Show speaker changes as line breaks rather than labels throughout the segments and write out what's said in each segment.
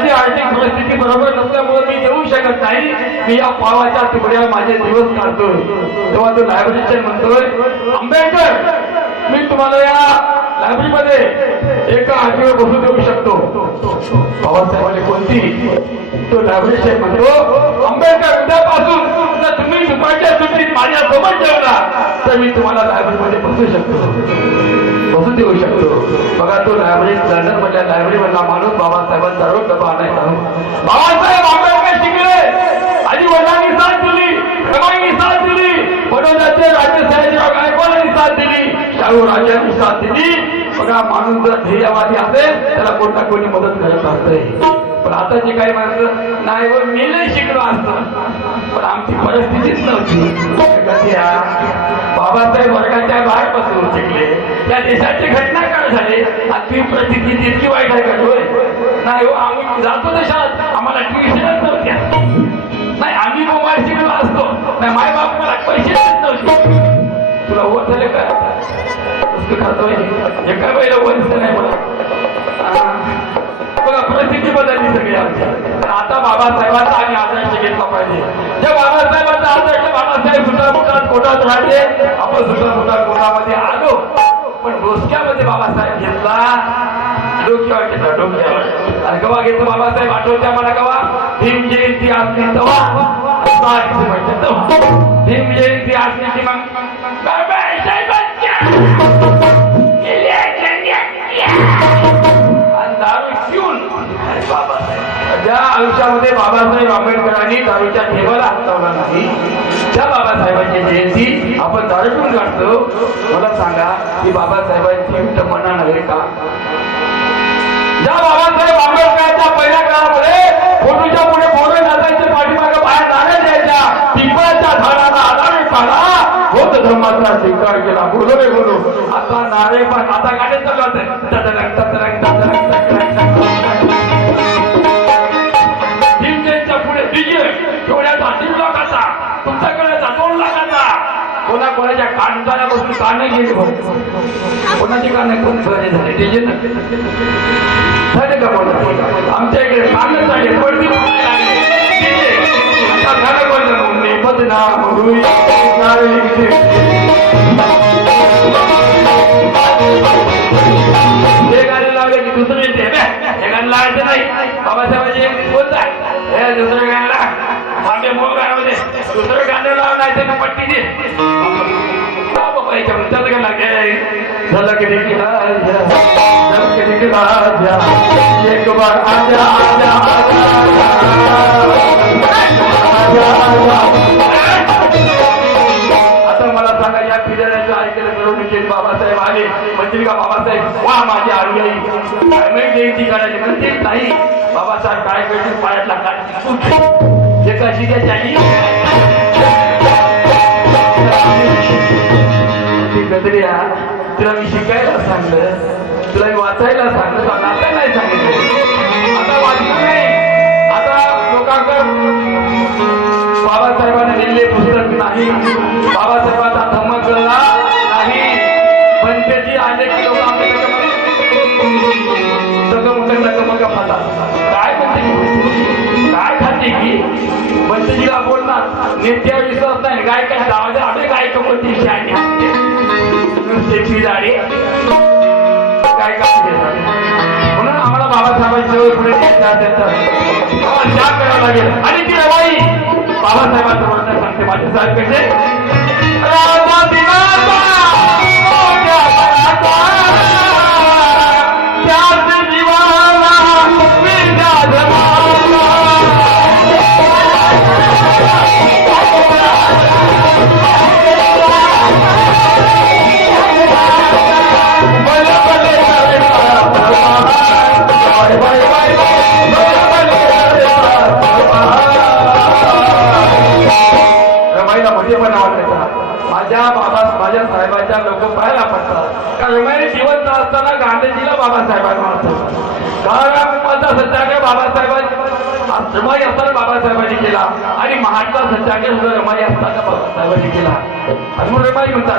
माझी आर्थिक परिस्थिती बरोबर नसल्यामुळे मी देऊ शकत नाही. मी या पावाच्या तुकड्या माझे दिवस काढतोय तेव्हा तो लायब्ररीचे म्हणतोय आंबेडकर मी तुम्हाला या लायब्ररीमध्ये एका आठवड्या बसू देऊ शकतो. बाबासाहेबांनी कोणती? तो लायब्ररीचे म्हणतो आंबेडकर उद्यापासून जर तुम्ही दुपारच्या सुट्टीत माझ्या सोबत जेवला तर मी तुम्हाला लायब्ररीमध्ये बसू शकतो. बसू देऊ शकतो. बघा तो लायब्ररी लंडन मधल्या लायब्ररी मधला माणूस बाबासाहेबांचा रोज डबा आणायचा. बाबासाहेब आपल्या काय शिकले. आधी वडिलांनी साथ दिली रमाईनी साथ दिली बडोद्याचे राज्य सयाजीराव गायकवाडांनी साथ दिली शाहू राजांनी साथ दिली. बघा माणूस जर ध्येयवादी असेल त्याला कोणता कोणी मदत करत असते पण आता जे काही माणसं नाही व मी नाही शिकलो असतं. पण आमची परिस्थितीच नव्हती. कधी या बाबासाहेब वर्गाच्या बाहेर बसून शिकले. त्या देशाची घटना काय झाली आणि परिस्थिती इतकी वाईट आहे का? नाही हो आम्ही जातो देशात आम्हाला ट्युशनच नव्हत्या. नाही आम्ही मोबाईल शिकलो असतो. नाही माय बाप मला पैसे देत नव्हते. तुला होत झाले काय खातोय. एका वेळेला वरिष्ठ नाही मला. परिस्थिती बदलली सगळी आमची. पण आता बाबासाहेबांचा आम्ही आदर्श घेतला पाहिजे. त्या बाबासाहेबांचा आदर्श बाबासाहेब सुद्धा मोठा कोटात राहिले आपण सुद्धा मोठा कोटामध्ये आलो. पण डोसक्यामध्ये बाबासाहेब घेतला. डोक्यावर घेतला डोक्यावर. आणि गवा घेतो बाबासाहेब आठवत्या मला गवा? भीम जयंती असली तवा म्हणजे भीम जयंती असली की मग ज्या आयुष्यामध्ये बाबासाहेब आंबेडकरांनी दारूच्या ठेवाला हातावला नाही. त्या बाबासाहेबांची जयंती आपण दारूतून काढतो मला सांगा की बाबासाहेबांची युद्ध नव्हे का? ज्या बाबासाहेब आंबेडकरांच्या पहिल्या काळामध्ये फोटोच्या पुढे बोलून नाचायचे पाठीमागे बाहेर नाण्या द्यायच्या पिंपळाच्या झाडाला आधार पाडा बौद्ध धर्माचा स्वीकार केला. बोलो रे बोलो. आता नारे पण आता गाणे चालू असते काने गेले कोणाची काने कोण बरे झाले? डीजे झाले का कोणाचे आमच्या इकडे कान झाले. पडदी बदनाम हे गाणे लावले की दुसरं येते हे? गाणं लावायचं नाही. बाबासाहेबांची एक हे दुसरं गाणं लाव. मागे दुसरं गाणं लावण्याचं पट्टी दे बाबा एक बार आजा आजा आजा आजा आजा आता मला सांगा या पिढ्याचं ऐकलं मिरवणुकीत बाबासाहेब आले म्हणतील का बाबासाहेब वा माझी आई काय जयंती काढायची म्हणते नाही बाबासाहेब काय करतील पायातला काय जे कशी त्याची ती तुला मी शिकायला सांगलं. तुला मी वाचायला सांगलं. तुला नाचायला नाही सांगितलं. आता वाचलं नाही. आता लोकांकडे बाबासाहेबांनी लिहिले पुस्तक नाही. बाबासाहेबांचा धम्म कळला नाही. पण आले की लोक आपल्या डगमग डगमग खातात काय म्हणते की काय खाते की बनतेजीला बोलणार नेत्या विश्वास नाही. काय काय बाबासाहेबांच्या पुढे त्याग करावा लागेल. आणि ती रवाई बाबासाहेबांचं वर्णन सांगते. माझे साहेब कसे? बाबासाहेबांनी रमाई असताना बाबासाहेबांनी केला आणि महात्मा सत्याने सुद्धा रमाई असताना बाबासाहेबांनी केला रमाई म्हणतात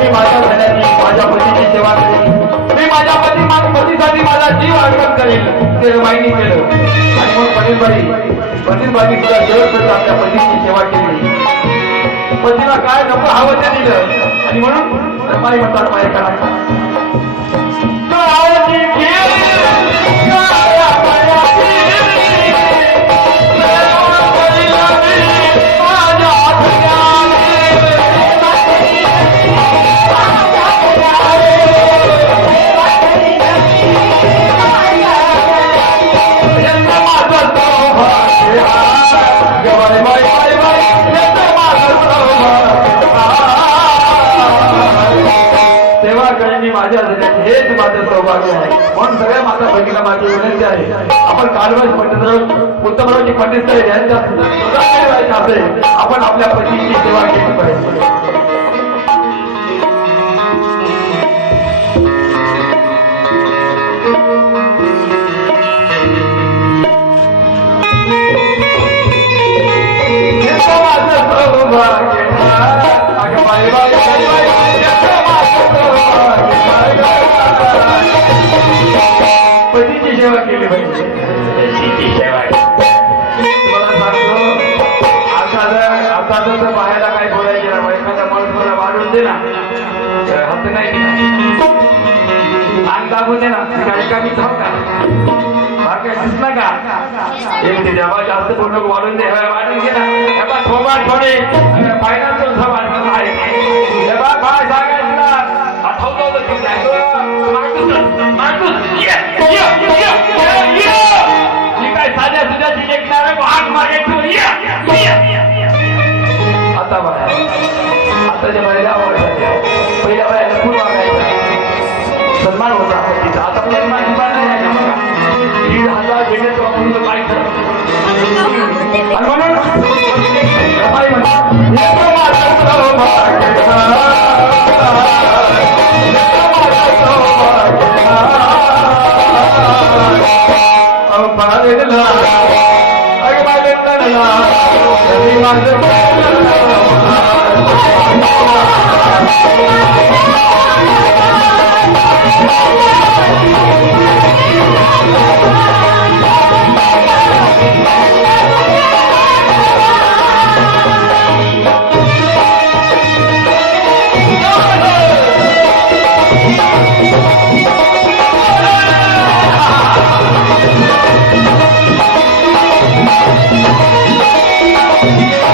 मी माझ्या झाल्याने माझ्या पतीची सेवा करेल मी माझ्या पती पतीसाठी माझा जीव अर्पण करेल ते माहिती केलं. आणि मग पनीरबाई पनीरबाई तुला दिवसभर आपल्या पतीची सेवा केली. पतीला काय नको हवं ते दिलं. आणि म्हणून रमाई म्हणतात माझ्या काळात आहे. आपण कालवाज पंडित उत्तमरावची पंडित साहेब यांच्या असेल आपण आपल्या पतीची सेवा केली पाहिजे. येतो जर आता बाहेरला काय बोलायचे ना एखादा माणूस मला वाढून दे ना. हात नाही आग दाबून दे ना. काही काय थांब का? बाकी काय दिसला का? एक ते जेव्हा जास्त वाढून दे. वाढून घे ना. थोबा थोडे. पाहिला तो काय आठवलं होतं ये, काय साध्या मागे तू या. आता बघा आताच्या बाहेर आवडतात पहिल्या बाहेर खूप वागायचा सन्मान होता तिचा आता पण सन्मान सन्मान नाही का बघा दीड हजार भेटत वापरून काय करत Thank you. Yeah.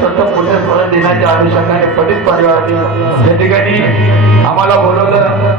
संत पुण्य स्मरण दिनाच्या अनुषंगाने पंडित परिवाराने या ठिकाणी आम्हाला बोलवलं.